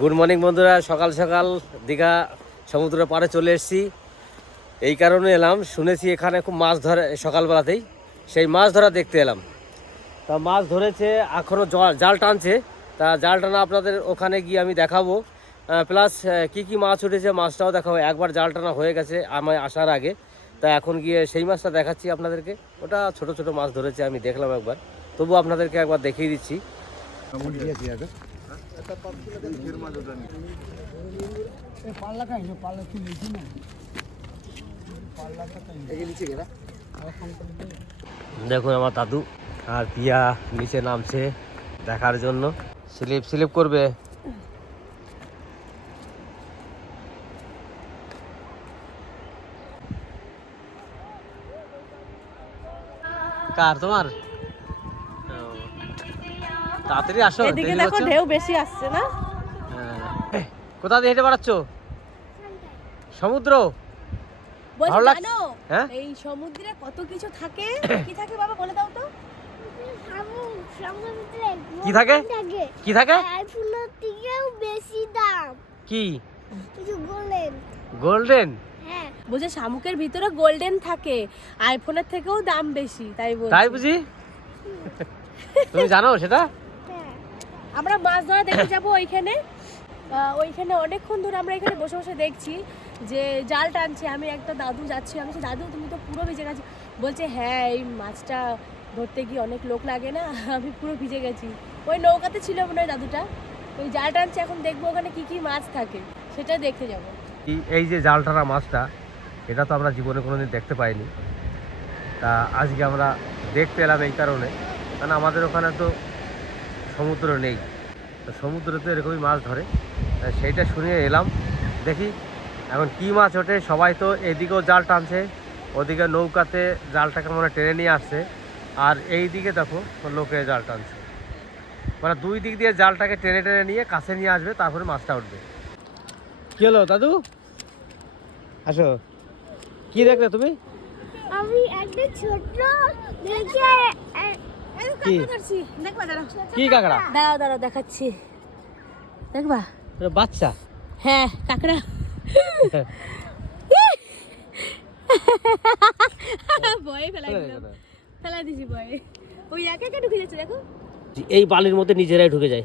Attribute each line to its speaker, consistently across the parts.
Speaker 1: Good morning বন্ধুরা। সকাল সকাল দীঘা সমুদ্রের পাড়ে চলে এসেছি। এই কারণে এলাম। শুনেছি এখানে খুব মাছ ধরে সকালবেলাতেই। সেই মাছ ধরা দেখতে এলাম। তা মাছ ধরেছে এখনও জাল টানছে। তা জাল টানা আপনাদের ওখানে গিয়ে আমি দেখাবো। প্লাস কি কি মাছ উঠেছে মাছটাও দেখাবো। একবার জাল টানা হয়ে গেছে আমায় আসার আগে। তা এখন গিয়ে সেই মাছটা দেখাচ্ছি আপনাদেরকে। ওটা ছোট ছোট মাছ ধরেছে, আমি দেখলাম একবার। তবু আপনাদেরকে একবার দেখিয়ে দিচ্ছি। দেখুন আমার দাদু আর পিয়া নিচে নামছে দেখার জন্য। স্লিপ স্লিপ করবে। কার তোমার? তাড়াতাড়ি আসো
Speaker 2: এদিকে দেখো ঢেউ বেশি আসছে না?
Speaker 1: হ্যাঁ। কোথা দিয়ে হেঁটে বেড়াচ্ছ? সমুদ্র?
Speaker 2: বলছি
Speaker 1: ভালো লাগছে?
Speaker 2: জানো
Speaker 1: হ্যাঁ?
Speaker 2: এই সমুদ্রে কত কিছু থাকে? কি থাকে বাবা বলে দাও তো।
Speaker 1: কি থাকে? কি থাকে?
Speaker 3: আইফোনের থেকেও বেশি দাম।
Speaker 1: কি?
Speaker 3: কিছু বলেন
Speaker 1: গোল্ডেন।
Speaker 3: হ্যাঁ।
Speaker 2: বলছে শামুকের ভিতরে গোল্ডেন থাকে আইফোনের থেকেও দাম বেশি তাই বলছি।
Speaker 1: তাই বুঝি? তুমি জানো সেটা?
Speaker 2: আমরা মাছ ধরা দেখতে যাব ওইখানে। ওইখানে অনেকক্ষণ ধরে আমরা এখানে বসে বসে দেখছি যে জাল টানছে। আমি একটা দাদু যাচ্ছি, আমি দাদু, তুমি তো পুরো ভিজে গেছি। বলছে হ্যাঁ এই মাছটা ধরতে গিয়ে অনেক লোক লাগে না, আমি পুরো ভিজে গেছি। ওই নৌকাতে ছিল মনে হয় দাদুটা। ওই জাল টানছে, এখন দেখব ওখানে কি কি মাছ থাকে সেটা দেখতে যাব।
Speaker 1: এই যে জাল টানা মাছটা, এটা তো আমরা জীবনে কোনোদিন দেখতে পাইনি। তা আজকে আমরা দেখতে এলাম এই কারণে। কারণ আমাদের ওখানে তো সমুদ্র নেই। তো সমুদ্রে তো এরকমই মাছ ধরে। সেইটা শুনে এলাম। দেখি এখন কি মাছ ওঠে। সবাই তো এদিকেও জাল টানছে, ওদিকে নৌকাতে জালটাকে মনে টেনে নিয়ে আসছে। আর এই দিকে দেখো, লোকে জাল টানছে। মানে দুই দিক দিয়ে জালটাকে টেনে টেনে নিয়ে কাছে নিয়ে আসবে, তারপরে মাছটা উঠবে। কি হলো দাদু? আসো। কি দেখলে তুমি?
Speaker 3: আমি একটা
Speaker 1: কি? কি কাঁকড়া?
Speaker 2: দাঁড়াও দাঁড়াও দেখাচ্ছি। দেখবা
Speaker 1: বাচ্চা?
Speaker 2: হ্যাঁ কাঁকড়া। ভয়ে ফেলাই দিলাম। দিছি ভয়ে। ওই একা একা ঢুকে যাচ্ছে দেখো।
Speaker 1: এই বালির মধ্যে নিজেরাই ঢুকে যায়।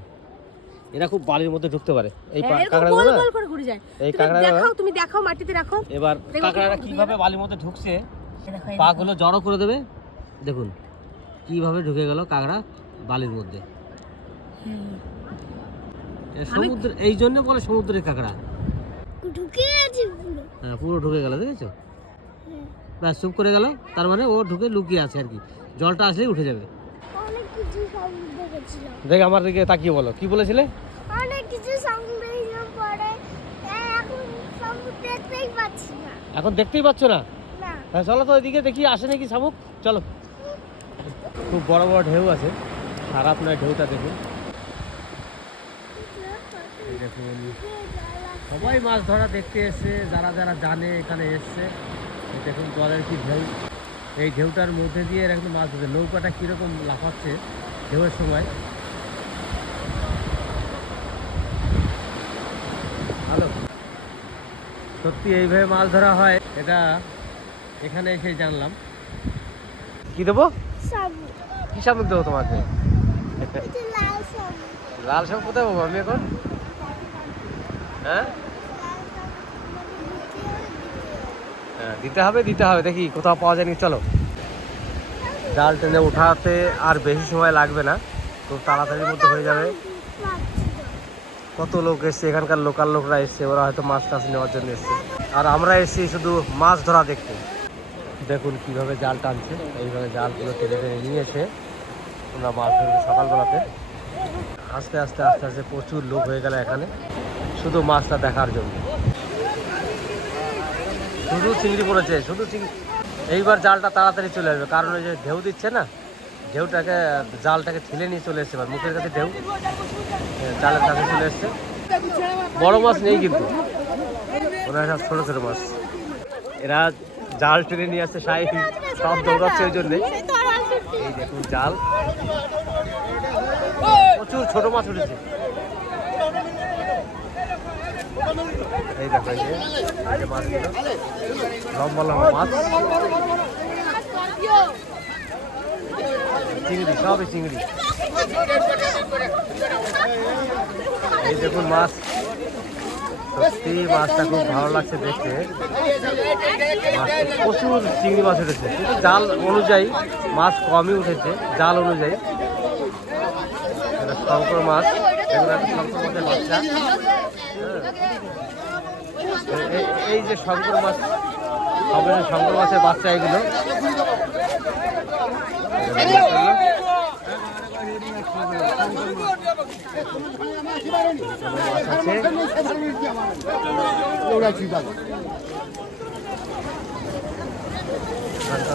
Speaker 1: এরা খুব বালির মধ্যে ঢুকতে পারে। এই
Speaker 2: হ্যাঁ,
Speaker 1: কাঁকড়া
Speaker 2: গোল গোল করে ঘুরে যায়।
Speaker 1: এই
Speaker 2: তুমি
Speaker 1: কাঁকড়াগুলো-
Speaker 2: দেখাও তুমি দেখাও মাটিতে রাখো।
Speaker 1: এবার কাঁকড়ারা
Speaker 2: কীভাবে
Speaker 1: বালির মধ্যে ঢুকছে
Speaker 2: এই দেখো, এই
Speaker 1: পা গুলো জড়ো করে দেবে। দেখুন। কীভাবে ঢুকে গেল কাঁকড়া বালির মধ্যে?
Speaker 2: হুম।
Speaker 1: সমুদ্র এই জন্য বলে সমুদ্রের কাঁকড়া।
Speaker 3: ঢুকে পুরো।
Speaker 1: হ্যাঁ পুরো ঢুকে গেল দেখেছ?
Speaker 3: হ্যাঁ।
Speaker 1: ব্যাস চুপ করে গেল। তার মানে ও ঢুকে লুকিয়ে আছে আর কি। জলটা আসলেই উঠে যাবে। দেখ আমার দিকে তাকিয়ে বলো। কি বলেছিলে?
Speaker 3: অনেক কিছু পরে এখন দেখতেই পাচ্ছি না।
Speaker 1: এখন দেখতেই পাচ্ছ না?
Speaker 3: না।
Speaker 1: হ্যাঁ চলো তো ওইদিকে দেখি আসে নাকি শামুক? চলো। খুব বড় বড় ঢেউ আছে। খারাপ নয় ঢেউটা দেখুন। দেখুন সবাই মাছ ধরা দেখতে এসছে, যারা যারা জানে এখানে এসছে দেখুন জলের কি ঢেউ। এই ঢেউটার মধ্যে দিয়ে এরকম মাছ ধরছে। নৌকাটা কীরকম লাফাচ্ছে ঢেউয়ের সময়। ভালো। সত্যি এইভাবে মাছ ধরা হয়, এটা এখানে এসে জানলাম। কি দেবো? কি শামুক দেবো তোমাকে।
Speaker 3: লাল
Speaker 1: শামুক কোথায় পাবো আমি এখন? হ্যাঁ? হ্যাঁ দিতে হবে দিতে হবে। দেখি কোথাও পাওয়া যায়নি চলো। জাল টেনে উঠাতে আর বেশি সময় লাগবে না। খুব তাড়াতাড়ির মধ্যে হয়ে যাবে। কত লোক এসছে এখানকার লোকাল লোকরা এসছে ওরা হয়তো মাছ টাছ নেওয়ার জন্য এসছে। আর আমরা এসেছি শুধু মাছ ধরা দেখতে। দেখুন কীভাবে জাল টানছে। এইভাবে জালগুলো টেনে টেনে নিয়ে এসে আমরা মাছ ধরবো সকালবেলাতে। আস্তে আস্তে আস্তে আস্তে প্রচুর লোক হয়ে গেল এখানে। শুধু মাছটা দেখার জন্য। শুধু চিংড়ি পড়েছে শুধু চিংড়ি। এইবার জালটা তাড়াতাড়ি চলে আসবে। কারণ ওই যে ঢেউ দিচ্ছে না ঢেউটাকে জালটাকে ঠেলে নিয়ে চলে এসছে এবার। মুখের কাছে ঢেউ। হ্যাঁ, জালের কাছে চলে এসছে। বড় মাছ নেই কিন্তু। ওরা সব ছোটো ছোটো মাছ। এরা জাল টেনে নিয়ে আসছে সাই সব দৌড়াচ্ছে ওই জন্যে এই দেখুন জাল। প্রচুর ছোট মাছ উঠেছে। এই দেখো এই যে মাছগুলো। লম্বা লম্বা মাছ। চিংড়ি সবই চিংড়ি। এই দেখুন মাছ। সত্যি মাছটা খুব ভালো লাগছে দেখতে। প্রচুর চিংড়ি মাছ উঠেছে। কিন্তু জাল অনুযায়ী, মাছ কমই উঠেছে, জাল অনুযায়ী। শঙ্কর মাছ, এগুলো শঙ্কর মাছের বাচ্চা। হ্যাঁ। এই যে শঙ্কর মাছ, শঙ্কর মাছের বাচ্চা এগুলো।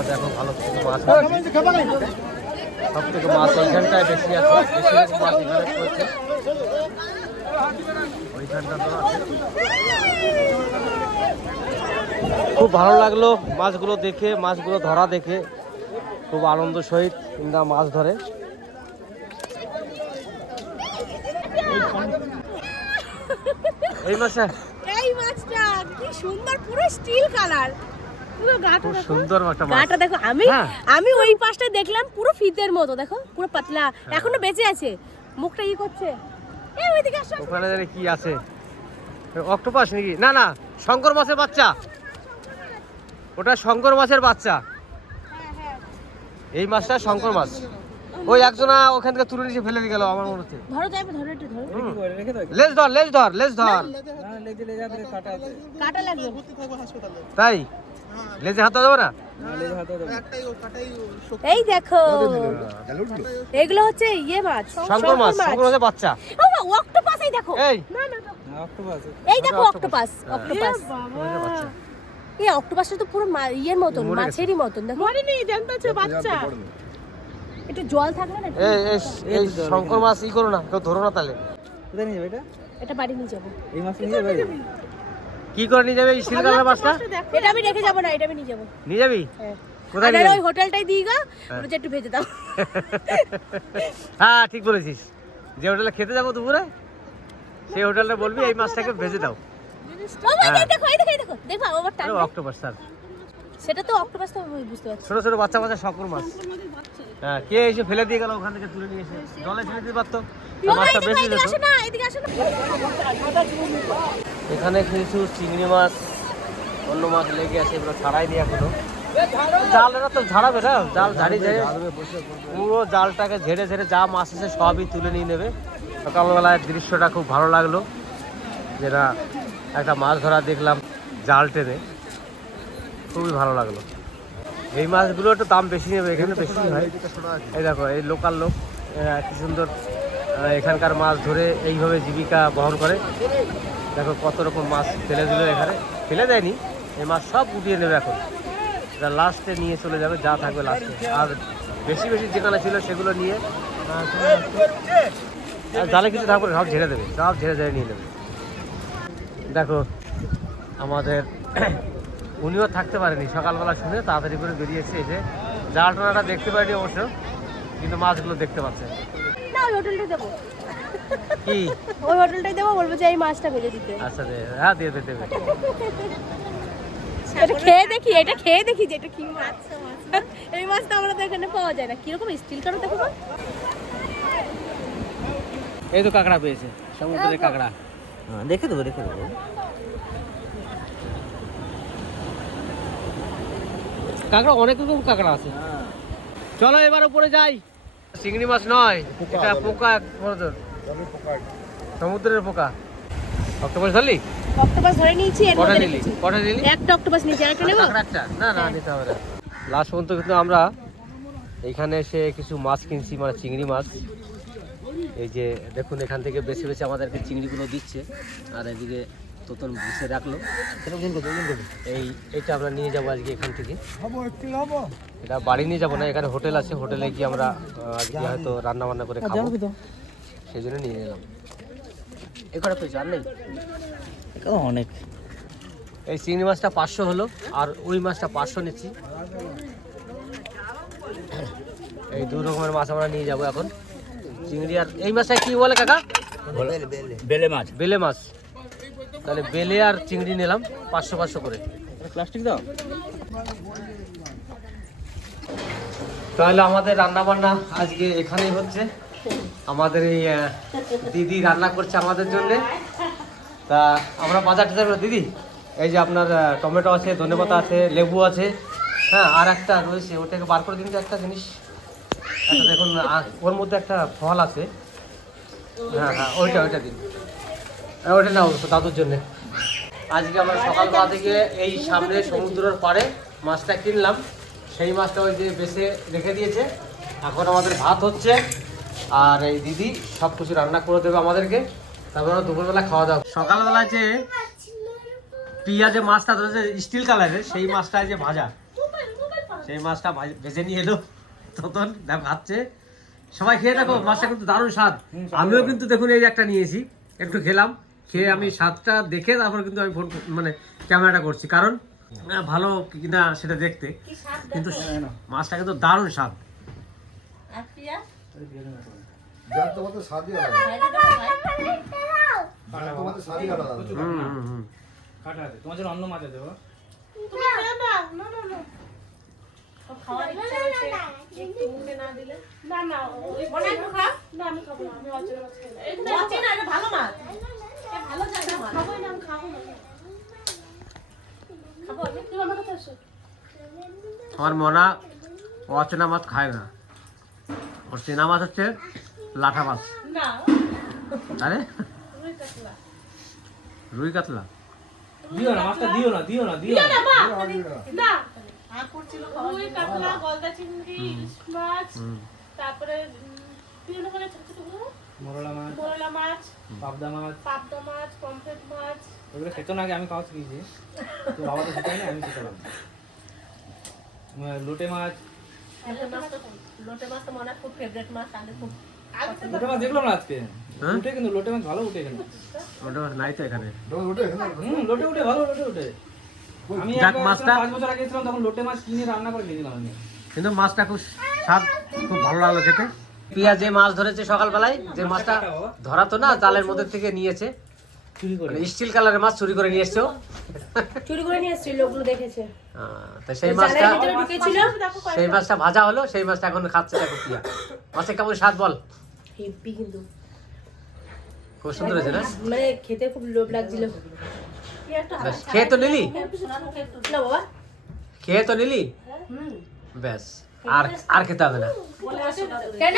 Speaker 1: দেখো ভালো মাছ সব থেকে মাছ এইখানটায় বেশি আছে মাছ খুব ভালো লাগল মাছগুলো দেখে, মাছগুলো ধরা দেখে। খুব আনন্দ সহিত ইন্দা মাছ ধরে। এই মাছে
Speaker 2: এই মাছটা কি সুন্দর পুরো স্টিল কালার পুরো গাটা
Speaker 1: খুব
Speaker 2: দেখো।
Speaker 1: সুন্দর একটা মাছ।
Speaker 2: গাটা দেখো আমি
Speaker 1: হ্যাঁ।
Speaker 2: আমি ওই পাশটা দেখলাম পুরো ফিতের মতো দেখো পুরো পাতলা। এখনও বেঁচে আছে। মুখটা ই করছে। এই ওইদিকে আসো
Speaker 1: ওখানে জানি কি আছে। অক্টোপাস নাকি? না না শঙ্কর মাছের বাচ্চা। ওটা শঙ্কর মাছের বাচ্চা। এই মাছটা শঙ্কর মাছ। ওই একজনা ওখান থেকে তুলে নিচে ফেলে দিয়ে গেল আমার মনে হচ্ছে।
Speaker 2: ধরো যাইবে ধরো একটু ধরো।
Speaker 1: লেজ ধর লেজ ধর লেজ ধর।
Speaker 2: কাটা লাগবে।
Speaker 1: তাই? লেজে হাত দেবো না?
Speaker 2: এই দেখো। এগুলো হচ্ছে ইয়ে মাছ
Speaker 1: শঙ্কর মাছ শঙ্কর মাছের বাচ্চা।
Speaker 2: অক্টোপাস এই দেখো।
Speaker 1: এই।
Speaker 2: না না না। এই দেখো অক্টোপাস। অক্টোপাস
Speaker 1: মাছের
Speaker 2: এই অক্টোপাসটা তো পুরো ইয়ের মতন মাছেরই মতন দেখো। মরেনি হচ্ছে বাচ্চা। একটু জল থাকলে না
Speaker 1: এই এই এই শঙ্কর মাছ ই করো না কেউ ধরো না তাহলে।
Speaker 2: এটা? বাড়ি নিয়ে যাব।
Speaker 1: কি করে নিয়ে যাবে? এই মাছটা?
Speaker 2: এটা আমি রেখে যাব না এটা আমি নিয়ে যাব।
Speaker 1: নিয়ে যাবি?
Speaker 2: হ্যাঁ।
Speaker 1: কোথায়
Speaker 2: আর
Speaker 1: নিয়ে
Speaker 2: ওই হোটেলটাই দিই গা
Speaker 1: হ্যাঁ।
Speaker 2: বলছে একটু ভেজে দাও।
Speaker 1: হ্যাঁ ঠিক বলেছিস। যে হোটেলে খেতে যাব দুপুরে সেই হোটেলটা বলবি এই মাছটাকে ভেজে দাও।
Speaker 2: এই এই
Speaker 1: স্যার
Speaker 2: সেটা তো অক্টোপাস তো আমি বুঝতে পারছি।
Speaker 1: ছোট ছোট বাচ্চা বাচ্চা শঙ্কর মাছ। হ্যাঁ কে এসে ফেলে দিয়ে গেল ওখান থেকে তুলে নিয়ে এসে? জলে ফেলে দিতে পারতো? মাছটা বেশি যেত এখানে কিছু চিংড়ি মাছ অন্য মাছ লেগে আছে এগুলো ছাড়াই নি এখনও। জালটা তো ঝাড়াবে না? জাল ঝাড়ি ঝেড়ে পুরো জালটাকে ঝেড়ে ঝেড়ে যা মাছ আছে সবই তুলে নিয়ে নেবে। সকালবেলায় দৃশ্যটা খুব ভালো লাগল যেটা একটা মাছ ধরা দেখলাম জাল টেনে। খুবই ভালো লাগল। এই মাছগুলো একটু দাম বেশি নেবে, এখানে বেশি হয়। এই দেখো, এই লোকাল লোক কি সুন্দর এখানকার মাছ ধরে এইভাবে জীবিকা বহন করে। দেখো কত রকম মাছ ফেলে দিল এখানে। ফেলে দেয়নি, এই মাছ সব উঠিয়ে নেবে এখন। লাস্টে নিয়ে চলে যাবে, যা থাকবে লাস্টে আর বেশি বেশি যেখানে ছিল সেগুলো নিয়ে জালে কিছু থাকবে সব ঝেড়ে দেবে, সব ঝেড়ে ঝেড়ে নিয়ে নেবে। দেখো, আমাদের উনিও থাকতে পারেনি। সকালবেলা শুনে তাড়াতাড়ি করে বেরিয়েছে যে জাল টানাটা দেখতে পারেনি অবশ্য কিন্তু মাছগুলো দেখতে পাচ্ছে।
Speaker 2: না ওই হোটেলটাই দেবো।
Speaker 1: কি?
Speaker 2: ওই হোটেলটাই দেবো বলব যে এই মাছটা ভেজে দিতে।
Speaker 1: আচ্ছা দে হ্যাঁ দিয়ে দে দেবে
Speaker 2: এটা খেয়ে দেখি এটা খেয়ে দেখি যে এটা কি মাছ। এই মাছটা আমরা তো এখানে পাওয়া যায় না। কীরকম স্টিল কারও দেখো
Speaker 1: এই তো কাঁকড়া পেয়েছে। সমুদ্রের কাঁকড়া।
Speaker 4: দেখে দেবো দেখে দেবো।
Speaker 1: কাঁকড়া অনেক রকম কাঁকড়া আছে। চলো এবার উপরে যাই। চিংড়ি মাছ নয় এটা পোকা সমুদ্রের পোকা। অক্টোপাস ধরলি?
Speaker 2: অক্টোপাস ধরে নিয়েছি এর
Speaker 1: কটা
Speaker 2: মধ্যে
Speaker 1: নিলি? কটা নিলি?
Speaker 2: একটা অক্টোপাস নিয়েছি আরেকটা নেব?
Speaker 1: কাঁকড়া একটা না না নিতে হবে না। লাস্ট পর্যন্ত কিন্তু আমরা এইখানে এসে কিছু মাছ কিনছি মানে চিংড়ি মাছ। এই যে দেখুন এখান থেকে বেশি বেশি আমাদেরকে চিংড়িগুলো দিচ্ছে। আর এদিকে তোতন বুঝে রাখল। এই এটা আমরা নিয়ে যাব আজকে এখান থেকে। এটা বাড়ি নিয়ে যাব না এখানে হোটেল আছে হোটেলে গিয়ে আমরা আজকে হয়তো রান্না বান্না করে খাব। সেই জন্য নিয়ে নিলাম এখানে তো আর নেই।
Speaker 4: অনেক।
Speaker 1: এই চিংড়ি মাছটা পাঁচশো হলো আর ওই মাছটা পাঁচশো নিচ্ছি। এই দু রকমের মাছ আমরা নিয়ে যাব এখন। চিংড়ি আর এই মাছটা কি বলে কাকা?
Speaker 4: বেলে মাছ।
Speaker 1: বেলে মাছ। তাহলে বেলে আর চিংড়ি নিলাম পাঁচশো পাঁচশো করে।
Speaker 4: প্লাস্টিক দাও।
Speaker 1: তাহলে আমাদের রান্না বান্না আজকে এখানেই হচ্ছে। আমাদের এই দিদি রান্না করছে আমাদের জন্য। তা আমরা বাজার টাজার দিদি এই যে আপনার টমেটো আছে ধনেপাতা আছে লেবু আছে হ্যাঁ আর একটা রয়েছে ওটাকে বার করে দিন তো একটা জিনিস। একটা দেখুন ওর মধ্যে একটা ফল আছে। হ্যাঁ হ্যাঁ ওইটা ওইটা দিন। ওইটা নাও দাদুর জন্যে। আজকে আমরা সকালবেলা থেকে এই সামনে সমুদ্রের পাড়ে মাছটা কিনলাম। সেই মাছটা ওই যে বেছে রেখে দিয়েছে। এখন আমাদের ভাত হচ্ছে। আর এই দিদি সব কিছু রান্না করে দেবে আমাদেরকে। তারপর দুপুরবেলা খাওয়া দাওয়া সকালবেলা যে পিঁয়া যে মাছটা ধরেছে স্টিল কালারের সেই মাছটা যে ভাজা। সেই মাছটা ভাজ- নিয়ে এলো। তখন খাচ্ছে সবাই খেয়ে দেখো মাছটা কিন্তু দারুণ স্বাদ। আমিও কিন্তু দেখুন এই একটা নিয়েছি একটু খেলাম। খেয়ে আমি স্বাদটা দেখে তারপর কিন্তু আমি ফোন মানে ক্যামেরাটা করছি। কারণ ভালো কিনা সেটা দেখতে। কিন্তু মাছটা কিন্তু দারুণ স্বাদ।
Speaker 2: না না মনে ভালো মাছ। আমার কাছে
Speaker 1: মনা অচেনা মাছ খায় না। ওর চেনা মাছ হচ্ছে লাঠা মাছ।
Speaker 2: না।
Speaker 1: আরে?
Speaker 2: রুই কাতলা।
Speaker 4: দিও না মাছটা দিও না দিও না দিও না
Speaker 2: রুই কাতলা গলদা চিংড়ি ইলিশ মাছ তারপরে বিভিন্ন ধরনের ছোট ছোটগুলো
Speaker 4: মরলা মাছ
Speaker 2: মোরলা মাছ
Speaker 4: পাবদা মাছ।
Speaker 2: পাবদা মাছ পমফ্রেট মাছ।
Speaker 4: ওগুলো খেতো না আগে আমি খাওয়া তো বাবা তো না আমি শিখালাম লোটে মাছ।
Speaker 2: লোটে মাছ তো লোটে মাছ তো মনে খুব ফেভারিট মাছ আগে খুব
Speaker 4: লোটে মাছ দেখলাম না আজকে।
Speaker 1: হ্যাঁ?
Speaker 4: উঠে কিন্তু লোটে মাছ ভালো উঠে এখানে।
Speaker 1: ওটা নাই তো এখানে।
Speaker 4: হুম লোটে উঠে ভালো লোটে উঠে। আমি
Speaker 1: মাছটা-
Speaker 4: পাঁচ বছর আগে ছিলাম তখন লোটে মাছ কিনে রান্না করে খেয়েছিলাম আমি।
Speaker 1: কিন্তু মাছটা খুব স্বাদ খুব ভালো লাগল খেতে। পিয়া যে মাছ ধরেছে সকালবেলায় যে মাছটা ধরা তো না জালের মধ্যে থেকে নিয়েছে। স্টিল কালারের মাছ চুরি করে নিয়ে এসছো।
Speaker 2: চুরি করে নিয়ে এসেছিল লোকগুলো দেখেছে।
Speaker 1: তো সেই মাছটা
Speaker 2: জালের ভিতরে ঢুকেছিল।
Speaker 1: সেই মাছটা ভাজা হলো সেই মাছটা এখন খাচ্ছে দেখো পিয়া। মাছের কেমন স্বাদ বল?
Speaker 2: কিন্তু।
Speaker 1: খুব সুন্দর হয়েছে না?
Speaker 2: মানে খেতে খুব লোভ লাগছিল।
Speaker 1: ব্যাস, খেয়ে তো নিলি?
Speaker 2: না বাবা।
Speaker 1: খেয়ে তো নিলি? ব্যাস। আর আর খেতে হবে না।
Speaker 2: কেন?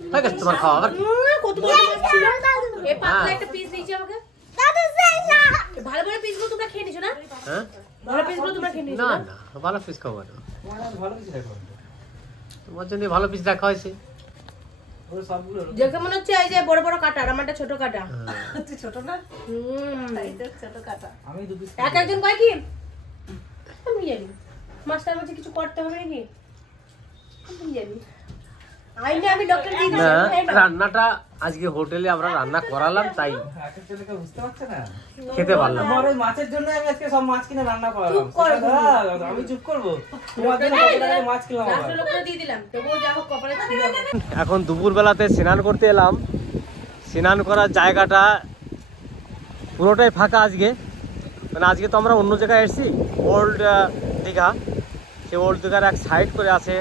Speaker 1: হয়ে গেছে তোমার খাওয়া আবার
Speaker 2: কত বড় মাছ ছিল? এই পাতলা। একটা পিস দিয়েছে আমাকে।
Speaker 3: না
Speaker 2: ভালো ভালো পিসগুলো তোমরা খেয়ে নিছো না?
Speaker 1: হ্যাঁ?
Speaker 2: ভালো পিসগুলো তোমরা খেয়ে নিছো
Speaker 1: না
Speaker 2: না?
Speaker 1: না ভালো পিস খাব না।
Speaker 4: তোমার
Speaker 1: জন্য ভালো পিস রাখা হয়েছে।
Speaker 2: দেখে মনে হচ্ছে এই যে বড় বড় কাটা আমারটা ছোট কাটা।
Speaker 1: হ্যাঁ।
Speaker 2: হুম।
Speaker 4: আমি দু পিস
Speaker 2: এক একজন কয় কি? আমি জানি। মাস্টার বলছে কিছু করতে হবে নাকি? আমি জানি আইনে আমি ডক্টর দিয়ে
Speaker 1: না রান্নাটা আজকে হোটেলে আমরা রান্না করালাম তাই
Speaker 4: না।
Speaker 1: খেতে পারলাম।
Speaker 4: মাছের জন্য আমি আজকে সব মাছ কিনে রান্না করালাম।
Speaker 2: চুপ কর
Speaker 4: সেটা দাও, আমি চুপ করব। তোমার জন্য কত টাকায় মাছ কিনলাম আবার?
Speaker 2: রাস্তার লোককে দিয়ে দিলাম। তবুও যা হোক কপালে ছিল
Speaker 1: এখন দুপুরবেলাতে স্নান করতে এলাম। স্নান করার জায়গাটা পুরোটাই ফাঁকা আজকে। মানে আজকে তো আমরা অন্য জায়গায় এসেছি ওল্ড দীঘা। সেই ওল্ড দীঘার এক সাইড করে আছে।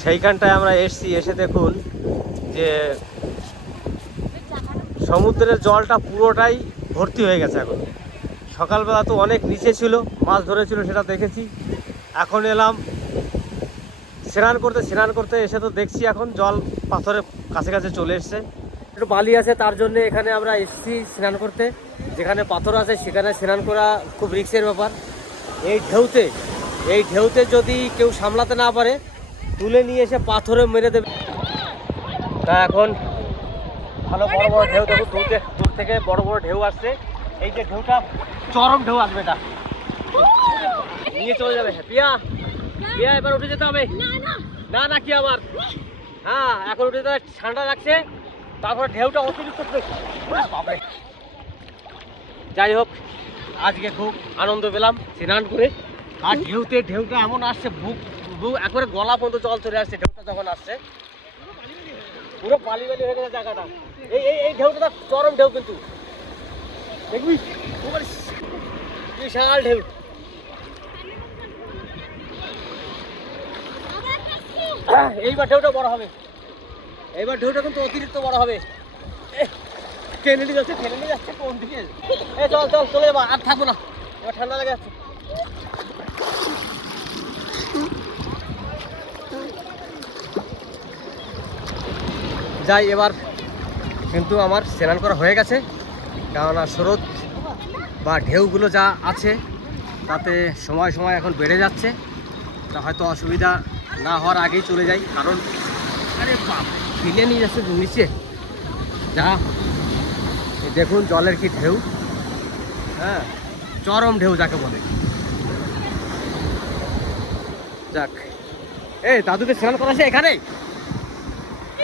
Speaker 1: সেইখানটায় আমরা এসেছি, এসে দেখুন যে সমুদ্রের জলটা পুরোটাই ভর্তি হয়ে গেছে এখন। সকালবেলা তো অনেক নিচে ছিল, মাছ ধরেছিল সেটা দেখেছি। এখন এলাম স্নান করতে স্নান করতে এসে তো দেখছি এখন জল পাথরের কাছে কাছে চলে এসছে। একটু বালি আছে, তার জন্য এখানে আমরা এসেছি স্নান করতে। যেখানে পাথর আছে, সেখানে স্নান করা খুব রিক্সের ব্যাপার। এই ঢেউতে এই ঢেউতে যদি কেউ সামলাতে না পারে তুলে নিয়ে এসে পাথরে মেরে দেবে। তা এখন ভালো বড় বড় ঢেউ দেখো দূর থেকে দূর থেকে বড় বড় ঢেউ আসছে। এই যে ঢেউটা চরম ঢেউ আসবে এটা। নিয়ে চলে যাবে পিয়া পিয়া এবার উঠে যেতে হবে। না না। কি আবার? হ্যাঁ এখন উঠে যেতে হবে, ঠান্ডা লাগছে। তারপর ঢেউটা অতিরিক্ত। যাই হোক আজকে খুব আনন্দ পেলাম স্নান করে। আর ঢেউতে, ঢেউটা এমন আসছে, বুক বুক একবারে গলা পর্যন্ত জল চলে আসছে, ঢেউটা যখন আসছে। পুরো বালি বালি হয়ে গেছে জায়গাটা। এই এই এই ঢেউটা চরম ঢেউ কিন্তু। দেখবি? বিশাল ঢেউ। এইবার ঢেউটা বড় হবে। এইবার ঢেউটা কিন্তু অতিরিক্ত বড় হবে। টেনে নিয়ে যাচ্ছে টেনে নিয়ে যাচ্ছে, কোন দিকে? এ, চল চল, চলে যাব। আর থাকব না। এবার ঠান্ডা লেগে যাচ্ছে। যাই, এবার কিন্তু আমার স্নান করা হয়ে গেছে। কেননা স্রোত বা ঢেউগুলো যা আছে, তাতে সময় সময় এখন বেড়ে যাচ্ছে। তা হয়তো অসুবিধা না হওয়ার আগেই চলে যাই, কারণ আরে ফিলে নিয়ে যাচ্ছে নিচে যা দেখুন জলের কি ঢেউ। হ্যাঁ চরম ঢেউ যাকে বলে। যাক। এই, দাদুকে স্নান করাছে এখানে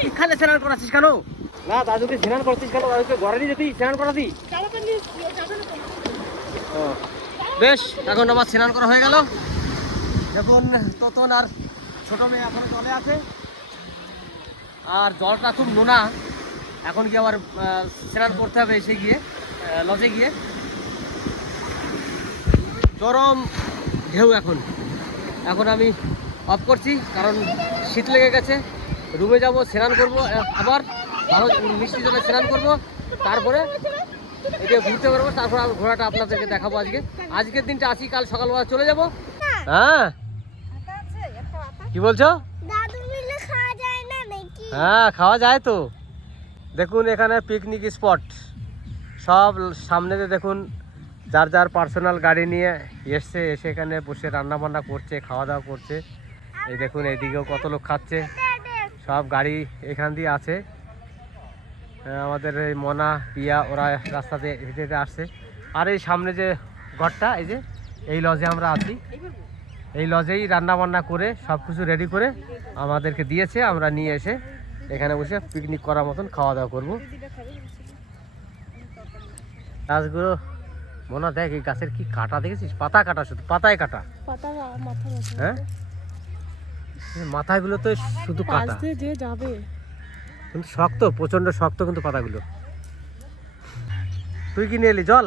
Speaker 1: এখানে স্নান করাচ্ছিস কেন? না, দাদুকে স্নান করছিস কেন? দাদুকে ঘরে নিয়ে যেতেই স্নান করাতি বেশ, এখন আমার স্নান করা হয়ে গেল। দেখুন ততন আর ছোট মেয়ে এখন জলে আছে। আর জলটা খুব নোনা। এখন কি আবার স্নান করতে হবে এসে গিয়ে লজে গিয়ে। চরম ঢেউ এখন। এখন আমি অফ করছি কারণ শীত লেগে গেছে। রুমে যাব স্নান করব আবার ভালো মিষ্টি জলে স্নান করব। তারপরে এটা ঘুরতে পারব তারপর আমি ঘোড়াটা আপনাদেরকে দেখাবো আজকে। আজকের দিনটা আসি কাল সকালবেলা চলে যাব। হ্যাঁ? কি বলছো? হ্যাঁ খাওয়া যায় তো। দেখুন এখানে পিকনিক স্পট সব সামনেতে দেখুন যার যার পার্সোনাল গাড়ি নিয়ে এসছে, এসে এখানে বসে রান্না বান্না করছে খাওয়া দাওয়া করছে। এই দেখুন, এইদিকেও কত লোক খাচ্ছে। সব গাড়ি এখান দিয়ে আছে। আমাদের এই মনা, পিয়া, ওরা রাস্তাতে হেঁটে হেঁটে আসছে। আর এই সামনে যে ঘরটা, এই যে, এই লজে আমরা আছি। এই লজেই রান্না বান্না করে সব কিছু রেডি করে আমাদেরকে দিয়েছে। আমরা নিয়ে এসে এখানে বসে পিকনিক করার মতন খাওয়া দাওয়া করব। গাছগুলো মনে দেখ এই গাছের কি কাটা দেখেছিস? পাতা কাটা শুধু পাতায় কাটা।
Speaker 2: পাতা মাথা
Speaker 1: হ্যাঁ? মাথাগুলো তো শুধু কাটা
Speaker 2: যে যাবে।
Speaker 1: কিন্তু শক্ত প্রচণ্ড শক্ত কিন্তু পাতাগুলো। তুই কি নিয়ে এলি? জল?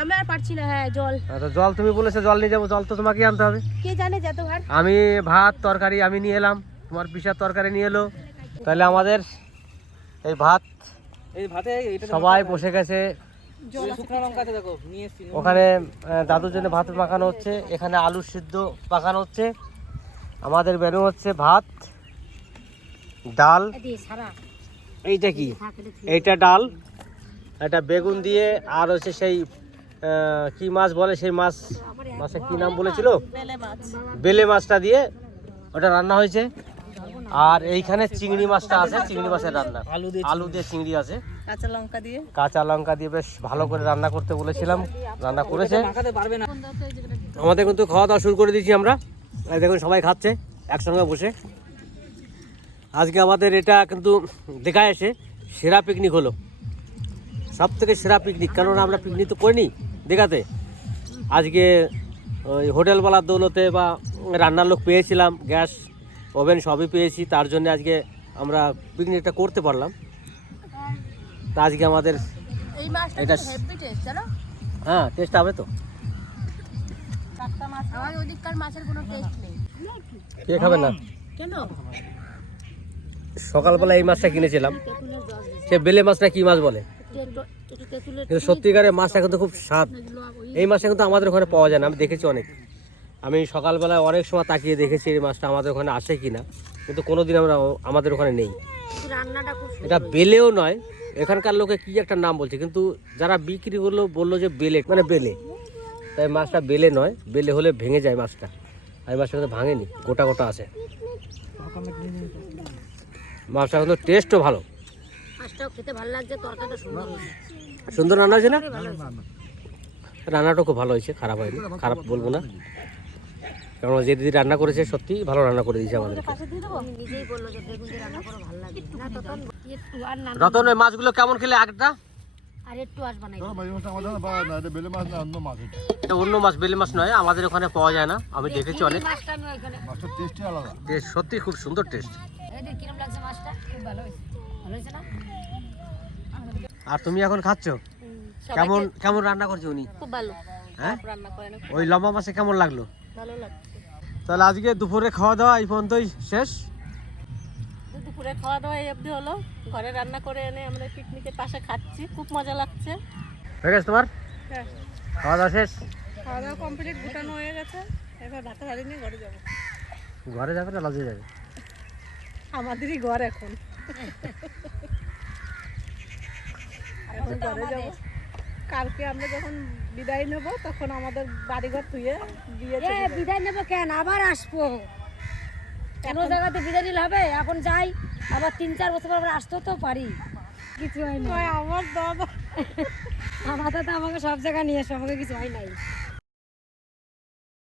Speaker 2: আমি আর পারছি না হ্যাঁ জল।
Speaker 1: আহ, জল তুমি বলেছ জল নিয়ে যাব জল তো তোমাকে আনতে হবে।
Speaker 2: কে জানে যত ভার।
Speaker 1: আমি ভাত তরকারি আমি নিয়ে এলাম। তোমার পিসার তরকারি নিয়ে এলো। তাহলে আমাদের এই ভাত
Speaker 4: এই ভাতে
Speaker 1: সবাই বসে গেছে। ওখানে দাদুর জন্য ভাত মাখানো হচ্ছে এখানে আলু সিদ্ধ পাকানো হচ্ছে। আমাদের মেনু হচ্ছে ভাত ডাল। এইটা কি? এইটা ডাল এটা বেগুন দিয়ে আর হচ্ছে সেই কি মাছ বলে সেই মাছ? মাছের কি নাম বলেছিল? বেলে মাছটা দিয়ে ওটা রান্না হয়েছে। আর এইখানে চিংড়ি মাছটা আছে চিংড়ি মাছের রান্না।
Speaker 4: আলু দিয়ে
Speaker 1: আলু দিয়ে চিংড়ি আছে।
Speaker 2: কাঁচা লঙ্কা দিয়ে।
Speaker 1: কাঁচা লঙ্কা দিয়ে বেশ ভালো করে রান্না করতে বলেছিলাম। রান্না করেছে। আমাদের কিন্তু খাওয়া দাওয়া শুরু করে দিয়েছি আমরা। দেখুন, সবাই খাচ্ছে, একসঙ্গে বসে। আজকে আমাদের এটা কিন্তু দেখা এসে সেরা পিকনিক হলো। সব থেকে সেরা পিকনিক কেননা আমরা পিকনিক তো করিনি দেখাতে। আজকে ওই হোটেলওয়ালার দৌলতে বা রান্নার লোক পেয়েছিলাম, গ্যাস, ওভেন সবই পেয়েছি, তার জন্য আজকে আমরা পিকনিকটা করতে পারলাম। তা আজকে আমাদের
Speaker 2: এই মাছটা
Speaker 1: এটা-
Speaker 2: হেভি টেস্ট জানো?
Speaker 1: হ্যাঁ টেস্ট হবে তো।
Speaker 2: আমার ওদিককার মাছের কোনো টেস্ট নেই।
Speaker 1: কে খাবে না?
Speaker 2: কেন?
Speaker 1: সকালবেলা এই মাছটা কিনেছিলাম। সে বেলে মাছটা কি মাছ বলে? কিন্তু সত্যিকারের মাছটা কিন্তু খুব স্বাদ। এই মাছটা কিন্তু আমাদের ওখানে পাওয়া যায় না আমি দেখেছি অনেক। আমি সকালবেলায় অনেক সময় তাকিয়ে দেখেছি এই মাছটা আমাদের ওখানে আসে কি না কিন্তু কোনোদিন আমরা আমাদের ওখানে নেই। এটা বেলেও নয় এখানকার লোকে কি একটা নাম বলছে? কিন্তু যারা বিক্রি করল বলল যে বেলে। মানে বেলে। তাই মাছটা বেলে নয় বেলে হলে ভেঙে যায় মাছটা। আর মাছটা কিন্তু ভাঙেনি গোটা গোটা আছে। মাছটা কিন্তু টেস্টও ভালো।
Speaker 2: সুন্দর
Speaker 1: রান্না হয়েছে না? রান্নাটা খুব ভালো হয়েছে খারাপ হয়নি খারাপ বলব না। কারণ যে দিদি রান্না করেছে সত্যি ভালো রান্না করে দিয়েছে আমাদেরকে।
Speaker 2: নিজেই বলল যে বেগুন দিয়ে রান্না ভালো লাগে না তখন একটু আর না
Speaker 1: রতন ওই মাছগুলো কেমন খেলে আগটা
Speaker 2: আর একটু
Speaker 5: এটা অন্য মাছ এটা।
Speaker 1: এটা অন্য মাছ বেলে মাছ নয় আমাদের ওখানে পাওয়া যায় না আমি দেখেছি অনেক। টেস্ট সত্যি খুব সুন্দর টেস্ট।
Speaker 2: এই যে কিরম লাগছে মাছটা? খুব ভালো হয়েছে। ভালো হয়েছে না?
Speaker 1: আর তুমি এখন খাচ্ছ? কেমন কেমন রান্না করছে উনি?
Speaker 6: খুব ভালো।
Speaker 1: হ্যাঁ? ওই লম্বা মাছে কেমন লাগল?
Speaker 6: ভালো লাগছে।
Speaker 1: তাহলে আজকে দুপুরে খাওয়া দাওয়া এই পর্যন্তই শেষ।
Speaker 6: দুপুরে খাওয়া দাওয়া এই অবধি হলো। ঘরে রান্না করে এনে আমরা পিকনিকের পাশে খাচ্ছি। খুব মজা লাগছে।
Speaker 1: হয়ে গেছে তোমার?
Speaker 6: হ্যাঁ।
Speaker 1: খাওয়া দাওয়া শেষ?
Speaker 6: খাওয়া দাওয়া কমপ্লিট গুটানো হয়ে গেছে। এবার ভাতে হাড়ি নিয়ে ঘরে যাব।
Speaker 1: ঘরে যাবে না লজে যাবে?
Speaker 6: আমাদেরই ঘর এখন। এখন ঘরে যাব। কালকে আমরা যখন বিদায় নেব তখন আমাদের বাড়িঘর থুয়ে দিয়ে
Speaker 3: এ বিদায় নেব কেন? আবার আসব। কেন জায়গাতে বিদায় নিলে হবে এখন যাই আবার তিন চার বছর পর আবার আসতেও তো পারি। কিছু হয় না
Speaker 6: আমার দাদা।
Speaker 3: আমার দাদা আমাকে সব জায়গায় নিয়ে এসো আমাকে কিছু হয় নাই।